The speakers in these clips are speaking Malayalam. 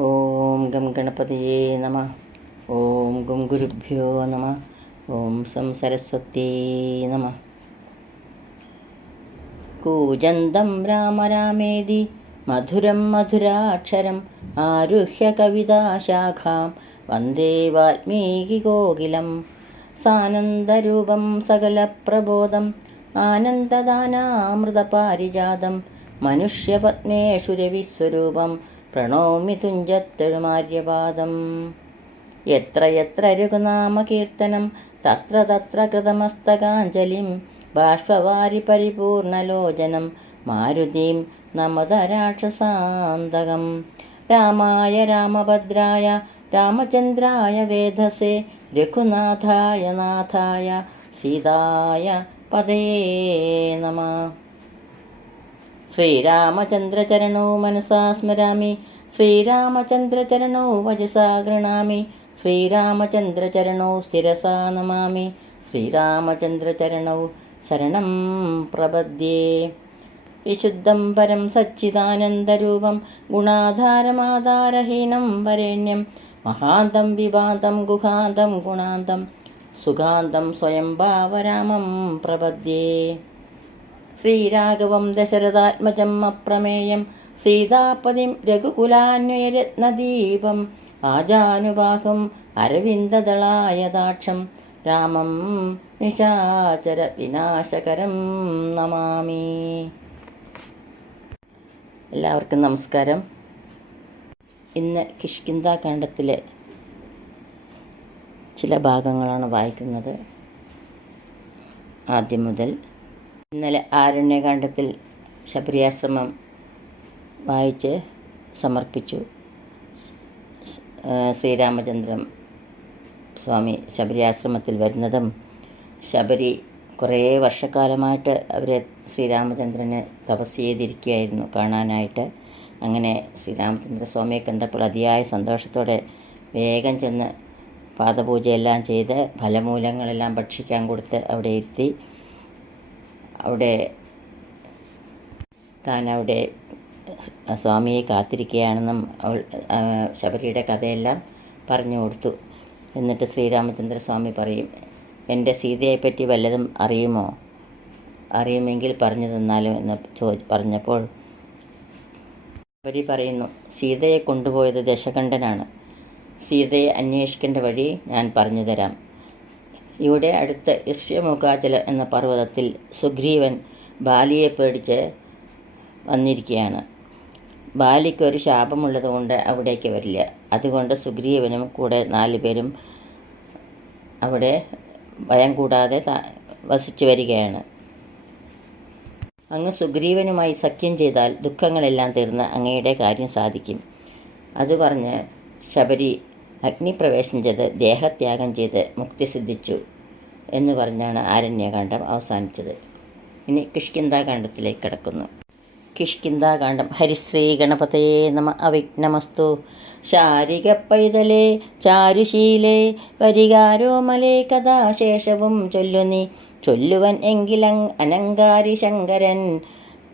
ഓം ഗം ഗണപതിയേ നമ. ഓം ഗും ഗുരുഭ്യോ നമ. ഓം സം സരസ്വത്യേ നമ. കൂജന്തം രാമ രാമേതി മധുരം മധുരാക്ഷരം ആരുഹ്യ കവിതാശാഖാം വന്ദേ വാൽമീകികോകിലം. സാനന്ദരൂപം സകലപ്രബോധം ആനന്ദദാനാമൃതപാരിജാതം മനുഷ്യപത്മേഷു രവിസ്വരൂപം പ്രണോമി തുഞ്ചത്തെഴുമാര്യപാദം. യത്ര യത്ര രഘുനാമകീർത്തനം തത്ര തത്ര കൃതമസ്തകാഞ്ജലിം ബാഷ്പവാരി പരിപൂർണലോചനം മാരുതിം നമത രാക്ഷസാന്തകം. രാമായ രാമഭദ്രായ രാമചന്ദ്രായ വേധസേ രഘുനാഥായ നാഥായ സീതായ പതയേ നമഃ. ശ്രീരാമചന്ദ്രചരണോ മനസാ സ്മരാമി ശ്രീരാമചന്ദ്രചരണോ വചസാ ഗൃണാമി ശ്രീരാമചന്ദ്രചരണോ ശിരസാ നമാമി ശ്രീരാമചന്ദ്രചരണോ ശരണം പ്രപദ്യേ. വിശുദ്ധം പരം സച്ചിദാനന്ദരൂപം ഗുണാധാരമാധാരഹീനം വരേണ്യം മഹാന്തം വിഭാന്തം ഗുഹാന്തം ഗുണാന്തം സുഖാന്തം സ്വയം ഭാവരാമം പ്രപദ്യേ. ശ്രീരാഘവം ദശരഥാത്മജം അപ്രമേയം സീതാപതിം രഘുകുലാന്വയരത്നദീപം ആജാനുബാഹും അരവിന്ദദളായതാക്ഷം രാമം നിശാചര വിനാശകരം നമാമി. എല്ലാവർക്കും നമസ്കാരം. ഇന്ന് കിഷ്കിന്ധാകാണ്ഡത്തിലെ ചില ഭാഗങ്ങളാണ് വായിക്കുന്നത്. ആദ്യം മുതൽ. ഇന്നലെ ആരണ്യകാണ്ഡത്തിൽ ശബരിയാശ്രമം വായിച്ച് സമർപ്പിച്ചു. ശ്രീരാമചന്ദ്രൻ സ്വാമി ശബരിയാശ്രമത്തിൽ വരുന്നതും ശബരി കുറേ വർഷക്കാലമായിട്ട് അവരെ ശ്രീരാമചന്ദ്രനെ തപസ് ചെയ്തിരിക്കുകയായിരുന്നു കാണാനായിട്ട്. അങ്ങനെ ശ്രീരാമചന്ദ്ര സ്വാമിയെ കണ്ടപ്പോൾ അതിയായ സന്തോഷത്തോടെ വേഗം ചെന്ന് പാദപൂജയെല്ലാം ചെയ്ത് ഫലമൂലങ്ങളെല്ലാം ഭക്ഷിക്കാൻ കൊടുത്ത് അവിടെ ഇരുത്തി. അവിടെ സ്വാമിയെ കാത്തിരിക്കുകയാണെന്നും ശബരിയുടെ കഥയെല്ലാം പറഞ്ഞു കൊടുത്തു. എന്നിട്ട് ശ്രീരാമചന്ദ്ര സ്വാമി പറയും, എൻ്റെ സീതയെപ്പറ്റി വല്ലതും അറിയുമോ? അറിയുമെങ്കിൽ പറഞ്ഞു തന്നാലും എന്ന് പറഞ്ഞപ്പോൾ ശബരി പറയുന്നു, സീതയെ കൊണ്ടുപോയത് ദശകണ്ഠനാണ്. സീതയെ അന്വേഷിക്കേണ്ട വഴി ഞാൻ പറഞ്ഞു തരാം. ഇവിടെ അടുത്ത് ഋഷ്യമുഖാചല എന്ന പർവ്വതത്തിൽ സുഗ്രീവൻ ബാലിയെ പേടിച്ച് വന്നിരിക്കുകയാണ്. ബാലിക്കൊരു ശാപമുള്ളതുകൊണ്ട് അവിടേക്ക് വരില്ല. അതുകൊണ്ട് സുഗ്രീവനും കൂടെ 4 പേരും അവിടെ ഭയം കൂടാതെ വസിച്ചു വരികയാണ്. അങ്ങ് സുഗ്രീവനുമായി സഖ്യം ചെയ്താൽ ദുഃഖങ്ങളെല്ലാം തീർന്ന് അങ്ങയുടെ കാര്യം സാധിക്കും. അത് പറഞ്ഞ് ശബരി അഗ്നിപ്രവേശം ചെയ്ത് ദേഹത്യാഗം ചെയ്ത് മുക്തി സിദ്ധിച്ചു എന്ന് പറഞ്ഞാണ് ആരണ്യകാണ്ഡം അവസാനിച്ചത്. ഇനി കിഷ്കിന്ധാകാണ്ഡത്തിലേക്ക് കടക്കുന്നു. കിഷ്കിന്ധാകാണ്ഡം. ഹരിശ്രീ ഗണപതയേ നമ. അവിഘ്നമസ്തു. ശാരിക പൈതലേ ചാരുശീലേ പരികാരോമലേ കഥാശേഷവും ചൊല്ലുനി ചൊല്ലുവൻ എങ്കിലം അനങ്കാരി ശങ്കരൻ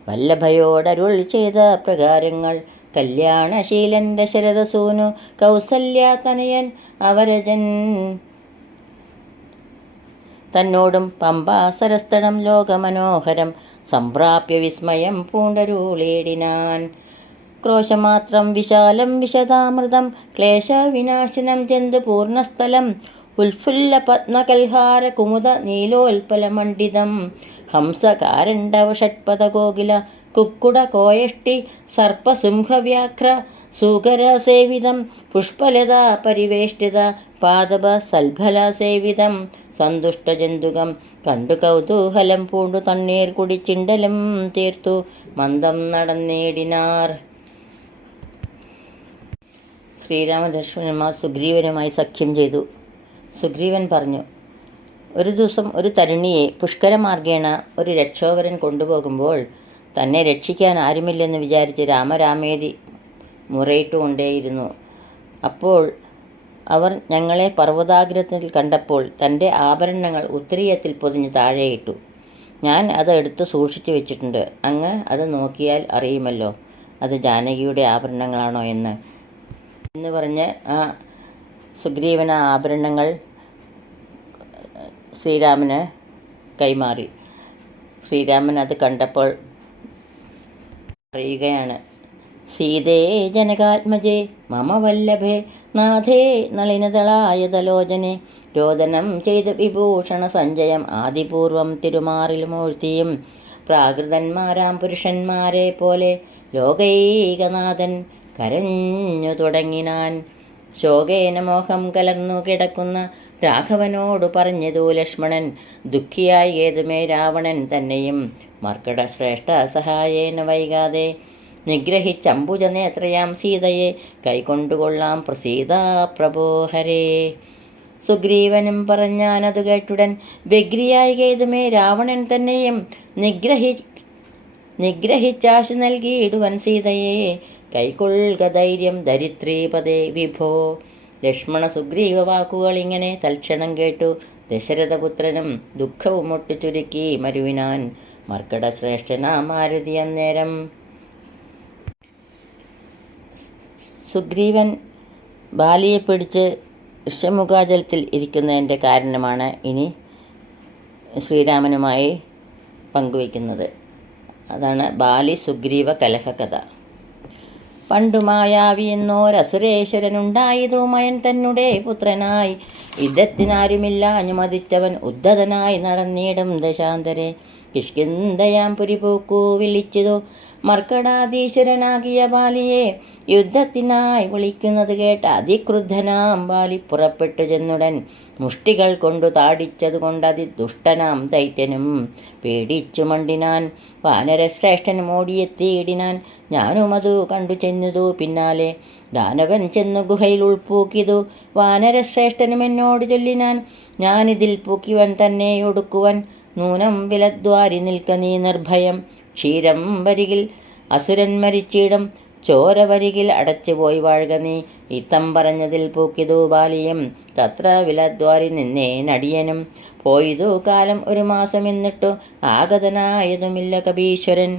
വല്ലഭയോടരുൾ ചെയ്ത പ്രകാരങ്ങൾ. കല്യാണശീലൻ ദശരഥസൂനു കൗസല്യാതനയൻ അവരജൻ തന്നോടും പമ്പാസരസ്ഥടം ലോകമനോഹരം സംപ്രാപ്യ വിസ്മയം പൂണ്ടരുളേടിനാൻ. ക്രോശമാത്രം വിശാലം വിശദാമൃതം ക്ലേശവിനാശനം ജന്തുപൂർണസ്ഥലം ഉൽഫുല്ല പത്മകൽഹാര കുമുദ നീലോൽപലമണ്ഡിതം ഹംസകാരണ്ഡവ ഷഡ്പദഗോകുല കുക്കുട കോയഷ്ടി സർപ്പസിംഹവ്യാഘ്ര സൂകരസേവിതം പുഷ്പലതാ പരിവേഷ്ടിത പാദപ സൽഫലസേവിതം സന്തുഷ്ടജന്തുകം കണ്ടു കൗതൂഹലം പൂണ്ടു തണ്ണീർ കുടിച്ചിണ്ടലും തീർത്തു മന്ദം നടന്നേടിനാർ. ശ്രീരാമലക്ഷ്മണന്മാർ സുഗ്രീവനുമായി സഖ്യം ചെയ്തു. സുഗ്രീവൻ പറഞ്ഞു, ഒരു ദിവസം ഒരു തരുണിയെ പുഷ്കരമാർഗേണ ഒരു രക്ഷോവരൻ കൊണ്ടുപോകുമ്പോൾ തന്നെ രക്ഷിക്കാൻ ആരുമില്ലെന്ന് വിചാരിച്ച് രാമരാമേതി മുറയിട്ടുകൊണ്ടേയിരുന്നു. അപ്പോൾ അവർ ഞങ്ങളെ പർവ്വതാഗ്രത്തിൽ കണ്ടപ്പോൾ തൻ്റെ ആഭരണങ്ങൾ ഉത്തരീയത്തിൽ പൊതിഞ്ഞ് താഴെയിട്ടു. ഞാൻ അത് എടുത്ത് സൂക്ഷിച്ചു വെച്ചിട്ടുണ്ട്. അങ്ങ് അത് നോക്കിയാൽ അറിയുമല്ലോ അത് ജാനകിയുടെ ആഭരണങ്ങളാണോ എന്ന്. എന്ന് പറഞ്ഞ് ആ സുഗ്രീവന ആഭരണങ്ങൾ ശ്രീരാമന് കൈമാറി. ശ്രീരാമൻ അത് കണ്ടപ്പോൾ പറയുകയാണ്: സീതേ ജനകാത്മജേ മമ വല്ലഭേ നാഥേ നളിനതളായതലോചനെ രോദനം ചെയ്ത് വിഭൂഷണ സഞ്ജയം ആദിപൂർവം തിരുമാറിൽ മൂഴ്ത്തിയും പ്രാകൃതന്മാരാം പുരുഷന്മാരെ പോലെ ലോകൈകനാഥൻ കരഞ്ഞു തുടങ്ങിനാൻ. ശോകേന മോഹം കലർന്നു കിടക്കുന്ന രാഘവനോട് പറഞ്ഞതു ലക്ഷ്മണൻ: ദുഃഖിയായി ഏതുമേ രാവണൻ തന്നെയും മർക്കട ശ്രേഷ്ഠ സഹായേന വൈകാതെ നിഗ്രഹിച്ചംബുജനേത്രയാം സീതയെ കൈകൊണ്ടുകൊള്ളാം പ്രസീതാ പ്രഭോ ഹരേ. സുഗ്രീവനും പറഞ്ഞാനതു കേട്ടുടൻ വ്യഗ്രിയായി ഏതുമേ രാവണൻ തന്നെയും നിഗ്രഹിച്ചാശു നൽകിയിടുവൻ സീതയെ കൈക്കൊള്ളുക ധൈര്യം ധരിത്രീപദേ വിഭോ. ലക്ഷ്മണ സുഗ്രീവ വാക്കുകൾ ഇങ്ങനെ തൽക്ഷണം കേട്ടു ദശരഥപുത്രനും ദുഃഖവും ഒട്ടു ചുരുക്കി മരുവിനാൻ. മർക്കട ശ്രേഷ്ഠനാ മാരുതി അന്നേരം സുഗ്രീവൻ ബാലിയെ പിടിച്ച് ഋഷ്യമുഖാചലത്തിൽ ഇരിക്കുന്നതിൻ്റെ കാരണമാണ് ഇനി ശ്രീരാമനുമായി പങ്കുവയ്ക്കുന്നത്. അതാണ് ബാലി സുഗ്രീവ കലഹകഥ. പണ്ടു മായാവി എന്നോരസുരേശ്വരനുണ്ടായതു മയൻ തന്നെ പുത്രനായി യുദ്ധത്തിനാരുമില്ലാഞ്ഞു മതിച്ചവൻ ഉദ്ധതനായി നടന്നിടും ദശാന്തരെ കിഷ്കിന്ധയാം പുരിപൂക്കു വിളിച്ചതു മർക്കടാധീശ്വരനാകിയ ബാലിയെ യുദ്ധത്തിനായി വിളിക്കുന്നത് കേട്ട അതിക്രുദ്ധനാം ബാലി പുറപ്പെട്ടു ചെന്നുടൻ മുഷ്ടികൾ കൊണ്ടു താടിച്ചതുകൊണ്ട് അതിദുഷ്ടനാം ദൈത്യനും പേടിച്ചു മണ്ടിനാൻ. വാനരശ്രേഷ്ഠനും ഓടിയെത്തിയിടിനാൻ. ഞാനുമതു കണ്ടു ചെന്നതു പിന്നാലെ ദാനവൻ ചെന്നു ഗുഹയിൽ ഉൾപ്പൂക്കിതു വാനരശ്രേഷ്ഠനും എന്നോട് ചൊല്ലിനാൻ: ഞാനിതിൽ പൂക്കിവൻ തന്നെ ഒടുക്കുവൻ നൂനം വിലദ്വാരി നിൽക്ക നീ നിർഭയം. ക്ഷീരം വരികിൽ അസുരൻ മരിച്ചിടം ചോര വരികിൽ അടച്ചുപോയി വാഴുക നീ. ഇത്തം പറഞ്ഞതിൽ പൂക്കിതു ബാലിയം തത്ര വിലദ്വാരി നിന്നേ നടിയനും. പോയതു കാലം 1 മാസം എന്നിട്ടു ആഗതനായതുമില്ല കപീശ്വരൻ.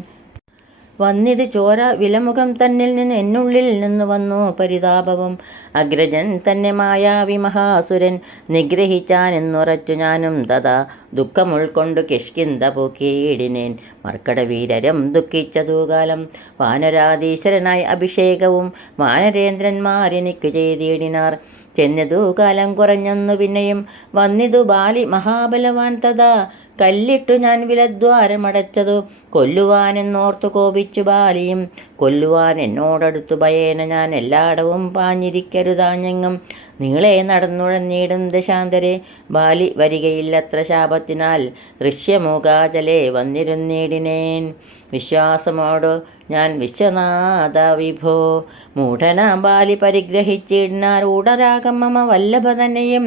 വന്നിത് ചോര വിലമുഖം തന്നിൽ നിന്ന് എന്നുള്ളിൽ നിന്ന് വന്നു പരിതാപവും. അഗ്രജൻ തന്നെ മായാവി മഹാസുരൻ നിഗ്രഹിച്ചാനെന്നുറച്ചു ഞാനും തഥാ ദുഃഖം ഉൾക്കൊണ്ടു കിഷ്കിന്ധ പൂക്കിയിടിനേൻ. മർക്കടവീരരും ദുഃഖിച്ചതു കാലം വാനരാധീശ്വരനായി അഭിഷേകവും വാനരേന്ദ്രന്മാരെനിക്ക് ചെയ്തിടിനാർ. ചെന്നതു കാലം കുറഞ്ഞൊന്നു പിന്നെയും വന്നിതു ബാലി മഹാബലവാൻ തഥാ കല്ലിട്ടു ഞാൻ വിലദ്വാരമടച്ചതു കൊല്ലുവാനെന്നോർത്തു കോപിച്ചു ബാലിയും. കൊല്ലുവാൻ എന്നോടടുത്തു ഭയേന ഞാൻ എല്ലായിടവും പാഞ്ഞിരിക്കരുതാഞ്ഞെങ്ങും നീളെ നടന്നുഴന്നീടും ദശാന്തരെ ബാലി വരികയില്ലത്ര ശാപത്തിനാൽ ഋഷ്യമൂകാചലെ വന്നിരുന്നീടിനേൻ. വിശ്വാസമോടു ഞാൻ വിശ്വനാഥ വിഭോ. മൂഢനാം ബാലി പരിഗ്രഹിച്ചിടിനാർ ഊഢരാഗം മമ വല്ലഭ തന്നെയും.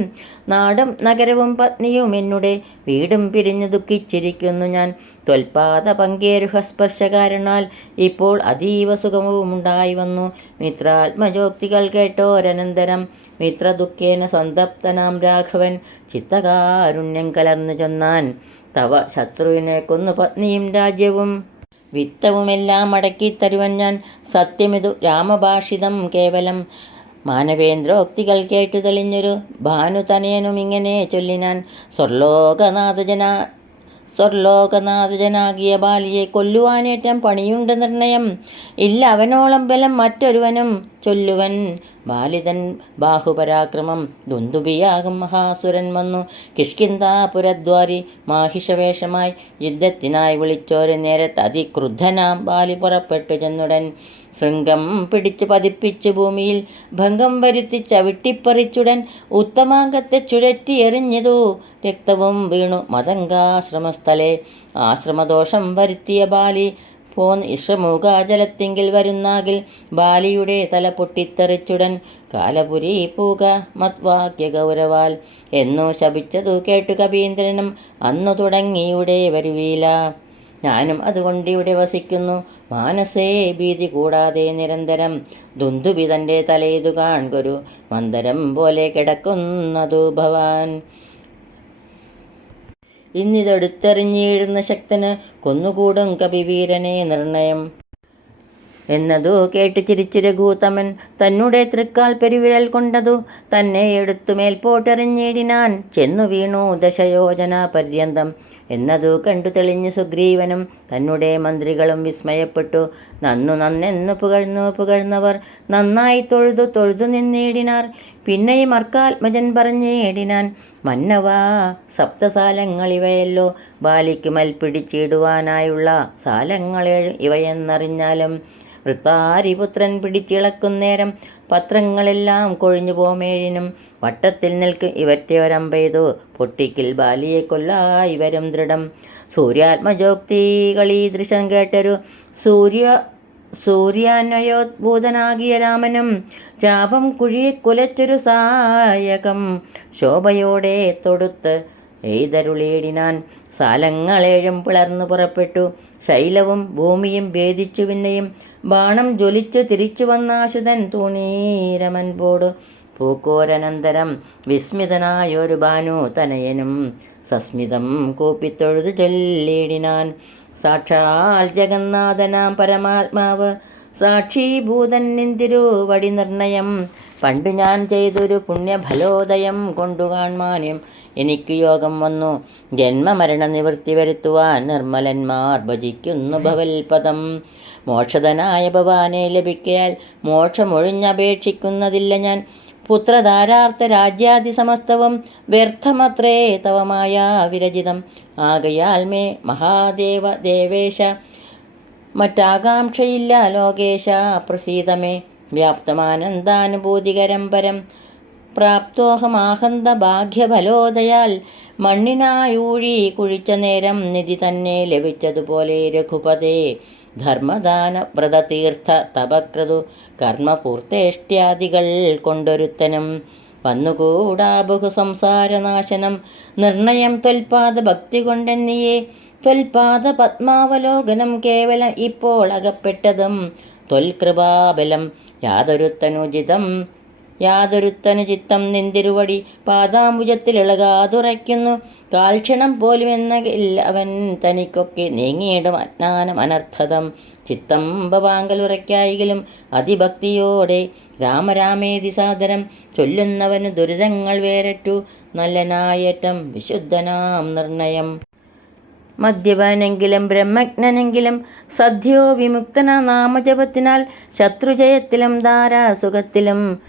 നാടും നഗരവും പത്നിയും എന്നുടെ വീടും പിരിഞ്ഞു ദുഃഖിച്ചിരിക്കുന്നു ഞാൻ. ത്വൽപാദ പങ്കേരുഹസ്പർശകാരണാൽ ഇപ്പോൾ അതീവ സുഖവും ഉണ്ടായി വന്നു. മിത്രാത്മജോക്തികൾ കേട്ടോരനന്തരം മിത്രദുഃഖേന സന്തപ്തനാം രാഘവൻ ചിത്തകാരുണ്യം കലർന്നു ചൊന്നാൻ: തവ ശത്രുവിനെ കൊന്നു പത്നിയും രാജ്യവും വിത്തവുമെല്ലാം മടക്കിത്തരുവൻ ഞാൻ. സത്യമിതു രാമഭാഷിതം കേവലം. മാനവേന്ദ്രോക്തികൾ കേട്ടു തെളിഞ്ഞൊരു ഭാനുതനയനും ഇങ്ങനെ ചൊല്ലിനാൻ: സ്വർലോകനാഥജനാകിയ ബാലിയെ കൊല്ലുവാനേറ്റം പണിയുണ്ട് നിർണയം. ഇല്ല അവനോളം ബലം മറ്റൊരുവനും ചൊല്ലുവൻ ബാലിതൻ ബാഹുപരാക്രമം. ദുന്ദുഭിയാകും മഹാസുരൻ വന്നു കിഷ്കിന്ധാപുരദ്വാരി മാഹിഷവേഷമായി യുദ്ധത്തിനായി വിളിച്ചോരു നേരത്ത് അതിക്രുദ്ധനാം ബാലി പുറപ്പെട്ടു ചെന്നുടൻ ശൃംഗം പിടിച്ചു പതിപ്പിച്ചു ഭൂമിയിൽ ഭംഗം വരുത്തി ചവിട്ടിപ്പറിച്ചുടൻ ഉത്തമാംഗത്തെ ചുഴറ്റി എറിഞ്ഞതു രക്തവും വീണു മതങ്കാശ്രമസ്ഥലെ. ആശ്രമദോഷം വരുത്തിയ ബാലി പോന്ന് ഇഷമൂകാജലത്തിങ്കിൽ വരുന്നാകിൽ ബാലിയുടെ തല പൊട്ടിത്തെറിച്ചുടൻ കാലപുരി പൂക മത്വാക്യ ഗൗരവാൽ എന്നു ശപിച്ചതു കേട്ടു കപീന്ദ്രനും അന്നു തുടങ്ങിയുടെ വരുവീല. ഞാനും അതുകൊണ്ടിവിടെ വസിക്കുന്നു മാനസേ ഭീതി കൂടാതെ നിരന്തരം. ദുന്ദുഭി തൻ്റെ തലേതു കാൺകൊരു മന്ദരം പോലെ കിടക്കുന്നതു ഭവാൻ. ഇന്നിതെടുത്തെറിഞ്ഞിടുന്ന ശക്തന് കൊന്നുകൂടും കപിവീരനെ നിർണയം. എന്നതു കേട്ടു ചിരിച്ചു രഘൂത്തമൻ തന്നെ തൃക്കാൽ പെരുവിരൽ കൊണ്ടതു തന്നെ എടുത്തു മേൽപോട്ടെറിഞ്ഞിടിനാൻ. ചെന്നു വീണു ദശയോജന പര്യന്തം. എന്നതു കണ്ടു തെളിഞ്ഞു സുഗ്രീവനും തന്നെ മന്ത്രികളും വിസ്മയപ്പെട്ടു. നന്നെന്നു പുകഴ്ന്നവർ നന്നായി തൊഴുതു നിന്നിടിനാർ. പിന്നെയും അർക്കാത്മജൻ പറഞ്ഞേടിനാൻ, മന്നവാ, സപ്തസാലങ്ങളിവയല്ലോ ബാലിക്കുമൽ പിടിച്ചിടുവാനായുള്ള സാലങ്ങളേഴ് ഇവയെന്നറിഞ്ഞാലും വൃത്താരിപുത്രൻ പിടിച്ചിളക്കുന്നേരം പത്രങ്ങളെല്ലാം കൊഴിഞ്ഞു പോമേഴിനും വട്ടത്തിൽ നിൽക്കും ഇവറ്റെ ഒരമ്പെയ്തു പൊട്ടിക്കിൽ ബാലിയെ കൊല്ലായി വരും ദൃഢം. സൂര്യാത്മജോക്തികളീദൃശം കേട്ടൊരു സൂര്യാന്വയോദ്ഭൂതനാകിയ രാമനും ചാപം കുഴിയെ കുലച്ചൊരു സായകം ശോഭയോടെ തൊടുത്ത് എയ്തരുളേടിനാൻ. സാലങ്ങളേഴും പിളർന്നു പുറപ്പെട്ടു, ശൈലവും ഭൂമിയും ഭേദിച്ചു. പിന്നെയും ബാണം ജ്വലിച്ചു തിരിച്ചു വന്നാശുതൻ തൂണീരമൻപോടു പൂക്കോരനന്തരം വിസ്മിതനായൊരു ഭാനു തനയനും സസ്മിതം കൂപ്പിത്തൊഴുതു ചൊല്ലിടിനാൻ. സാക്ഷാൽ ജഗന്നാഥനാം പരമാത്മാവ് സാക്ഷീഭൂതൻ നിന്തിരുവടി നിർണയം. പണ്ടു ഞാൻ ചെയ്തൊരു പുണ്യഫലോദയം കൊണ്ടു കാൺമാനും എനിക്ക് യോഗം വന്നു. ജന്മമരണ നിവൃത്തി വരുത്തുവാൻ നിർമ്മലന്മാർ ഭജിക്കുന്നു ഭവൽപദം. മോക്ഷധനായ ഭവാനെ ലഭിക്കയാൽ മോക്ഷമൊഴിഞ്ഞപേക്ഷിക്കുന്നതില്ല ഞാൻ. പുത്രധാരാർത്ഥ രാജ്യാദി സമസ്തവും വ്യർത്ഥമത്രേ തവമായ വിരചിതം. ആകയാൽ മേ മഹാദേവ ദേവേശ മറ്റാകാംക്ഷയില്ല ലോകേശ പ്രസീതമേ. വ്യാപ്തമാനന്ദാനുഭൂതികരം പരം പ്രാപ്തോഹമാഹന്ത ഭാഗ്യഫലോദയാൽ മണ്ണിനായൂഴി കുഴിച്ച നേരം നിധി തന്നെ ലഭിച്ചതുപോലെ രഘുപതേ. ധർമ്മദാന വ്രതതീർത്ഥ തപക്രതു കർമ്മപൂർത്തേഷ്ട്യാദികൾ കൊണ്ടൊരുത്തനും വന്നുകൂടാ ബഹു സംസാരനാശനം നിർണയം ത്വൽപാദ ഭക്തി കൊണ്ടെന്നിയേ. ത്വൽപാദ പത്മാവലോകനം കേവലം ഇപ്പോൾ അകപ്പെട്ടതും ത്വൽകൃപാബലം. യാതൊരുത്തനു ചിത്തം നിന്തിരുവടി പാദാംബുജത്തിലിളകാതുറയ്ക്കുന്നു. കാൽക്ഷണം പോലും അവൻ തനിക്കൊക്കെ നീങ്ങിയിടും അജ്ഞാനം അനർത്ഥതം. ചിത്തം ഭവാങ്കലുറയ്ക്കായിലും അതിഭക്തിയോടെ രാമരാമേതി സാദരം ചൊല്ലുന്നവന് ദുരിതങ്ങൾ വേരറ്റു നല്ലനായേറ്റം വിശുദ്ധനാം നിർണയം. മദ്യപനെങ്കിലും ബ്രഹ്മജ്ഞനെങ്കിലും സദ്യോ വിമുക്തന നാമജപത്തിനാൽ ശത്രുജയത്തിലും ധാരാസുഖത്തിലും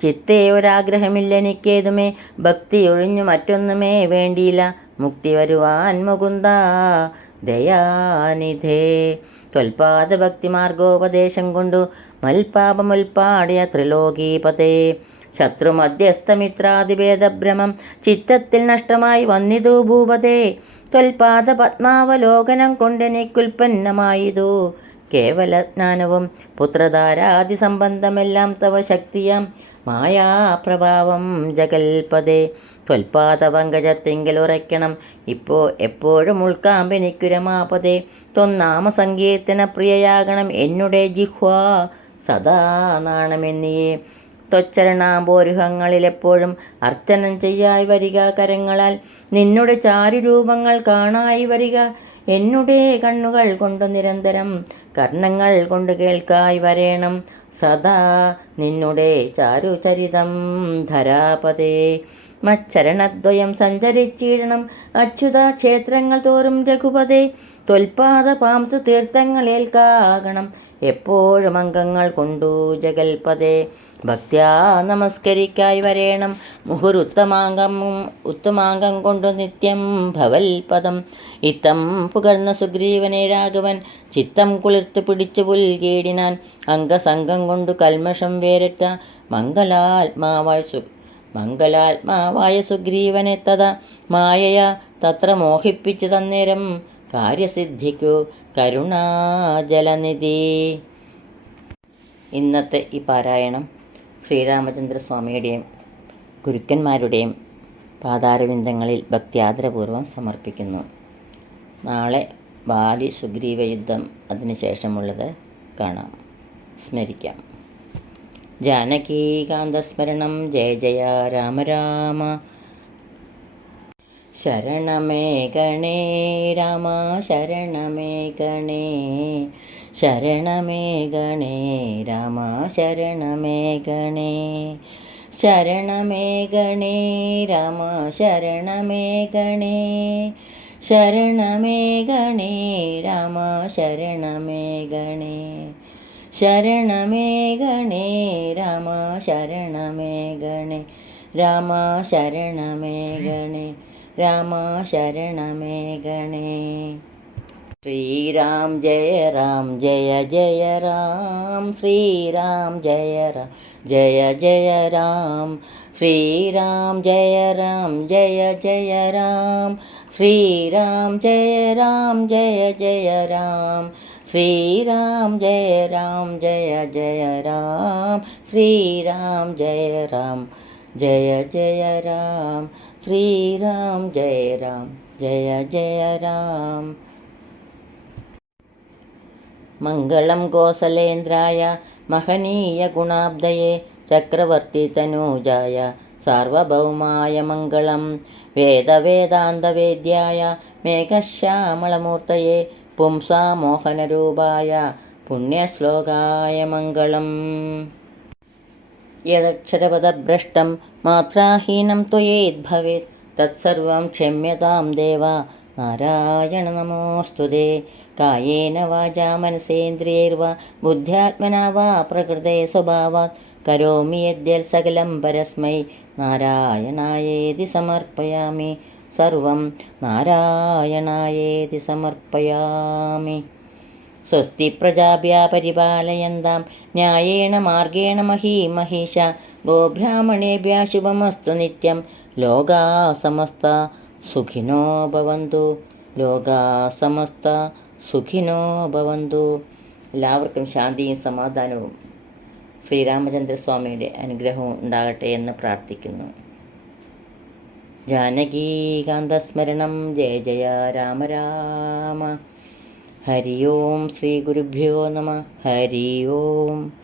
ചിത്തയൊരാഗ്രഹമില്ലെനിക്കേതുമേ. ഭക്തിയൊഴിഞ്ഞു മറ്റൊന്നുമേ വേണ്ടിയില്ല മുക്തി വരുവാൻ മുകുന്ദ ദയാനിധേ. ത്വൽപാദ ഭക്തി മാർഗോപദേശം കൊണ്ടു മൽപാപമുൽപ്പാടിയ ത്രിലോകീപതേ. ശത്രുമധ്യസ്ഥമിത്രാദിഭേദഭ്രമം ചിത്തത്തിൽ നഷ്ടമായി വന്നിതു ഭൂപതേ. ത്വൽപാദ പത്മാവലോകനം കൊണ്ടെനിക്കുൽപ്പന്നമായിതു കേവലജ്ഞാനവും പുത്രധാരാദി സംബന്ധമെല്ലാം തവ ശക്തിയാം മായാപ്രഭാവം ജഗൽപതേ. ത്വൽപാദ പങ്കജത്തിങ്കിൽ ഉറയ്ക്കണം എപ്പോഴും ഉൾക്കാമ്പെനിക്കു രമാപതേ. ത്വന്നാമ സങ്കീർത്തന പ്രിയയാകണം എന്നുടെ ജിഹ്വാ സദാ നാണമെന്നിയേ. ത്വച്ചരണാംബോരുഹങ്ങളിലെപ്പോഴും അർച്ചനം ചെയ്യായി വരിക കരങ്ങളാൽ. നിന്നുടെ ചാരുരൂപങ്ങൾ കാണായി വരിക എന്നുടെ കണ്ണുകൾ കൊണ്ടു നിരന്തരം. കർണങ്ങൾ കൊണ്ട് കേൾക്കായി വരേണം സദാ നിന്നുടെ ചാരുചരിതം ധരാപതേ. മച്ചരണദ്വയം സഞ്ചരിച്ചിടണം അച്യുത ക്ഷേത്രങ്ങൾ തോറും രഘുപതേ. ത്വൽപാദ പാംസു തീർത്ഥങ്ങളേൽക്കാകണം എപ്പോഴും അംഗങ്ങൾ കൊണ്ടു ജഗൽപതേ. ഭക്ത്യാ നമസ്കരിക്കായി വരേണം ഉത്തമാംഗം കൊണ്ടു നിത്യം ഭവൽപദം. ഇത്തം പുകർന്ന സുഗ്രീവനെ രാഘവൻ ചിത്തം കുളിർത്തു പിടിച്ചു പുൽകീടിനാൻ. അംഗസംഘം കൊണ്ടു കൽമഷം വേരറ്റ മംഗലാത്മാവായ സുഗ്രീവനെ തഥാ മായയ തത്ര മോഹിപ്പിച്ചു തന്നേരം കാര്യസിദ്ധിക്കു കരുണാജലനിധി. ഇന്നത്തെ ഈ പാരായണം ശ്രീരാമചന്ദ്രസ്വാമിയുടെയും ഗുരുക്കന്മാരുടെയും പാതാരവിന്ദങ്ങളിൽ ഭക്തിയാദരപൂർവ്വം സമർപ്പിക്കുന്നു. നാളെ ബാലി സുഗ്രീവ യുദ്ധം അതിനുശേഷമുള്ളത് കാണാം, സ്മരിക്കാം. ജാനകീകാന്തസ്മരണം. ജയ ജയ രാമ രാമ. ശരണമേ ഗണേ രാമ ശരണമേ ഗണേ. ശരണമേ ഗണേ രാമ ശരണമേ ഗണേ. ശരണമേ ഗണേ രാമ ശരണമേ ഗണേ. ശരണമേ ഗണേ രാമ ശരണമേ ഗണേ. ശരണമേ ഗണേ രാമ ശരണമേ ഗണേ. രാമ ശരണമേ ഗണേ. രാമ ശരണമേ ഗണേ. ശ്രീരാം ജയ രാം ജയ ജയ രാം. ശ്രീരാം ജയ രാം ജയ ജയ രാം. ശ്രീരാം ജയ രാം ജയ ജയ രാം. ശ്രീരാം ജയ രാം ജയ ജയ രാം. ശ്രീരാം ജയ രാം ജയ ജയ രാം. ശ്രീരാം ജയ രാം ജയ ജയ രാം. ശ്രീരാം ജയ രാം ജയ ജയ രാം. മംഗളം കോസലേന്ദ്രായ മഹനീയ ഗുണാബ്ദയേ ചക്രവർത്തി തനൂജായ സാർവഭൗമായ മംഗളം. വേദവേദാന്തവേദ്യായ മേഘശ്യാമളമൂർത്തയേ പുംസാമോഹനരൂപായ പുണ്യശ്ലോകായ മംഗളം. യദക്ഷരപദഭ്രഷ്ടം മാത്രാഹീനം ത്വയേദ്ഭവേത് തത്സർവം ക്ഷമ്യതാം ദേവ നാരായണ നമോസ്തുതേ. കായേന വാചാ മനസേന്ദ്രിയൈർവാ ബുദ്ധ്യാത്മനാ വാ പ്രകൃതേ സ്വഭാവാത് കരോമി യദ്യൽ സകലം പരസ്മൈ നാരായണായേതി സമർപ്പയാമി. സർവം നാരായണായേതി സമർപ്പയാമി. സ്വസ്തി പ്രജാഭ്യാ പരിപാലയന്താം ന്യായേണ മാർഗേണ മഹീമഹീഷ. ഗോബ്രാഹ്മണേഭ്യः ശുഭമസ്തു നിത്യം. ലോകാ സമസ്ത സുഖിനോ ഭവന്തു. ലോകാ സമസ്ത സുഖിനോ ഭവന്തു. എല്ലാവർക്കും ശാന്തിയും സമാധാനവും ശ്രീരാമചന്ദ്രസ്വാമിയുടെ അനുഗ്രഹവും ഉണ്ടാകട്ടെ എന്ന് പ്രാർത്ഥിക്കുന്നു. ജാനകീകാന്തസ്മരണം. ജയ ജയ രാമ രാമ. ഹരി ഓം. ശ്രീ ഗുരുഭ്യോ നമഃ. ഹരി ഓം.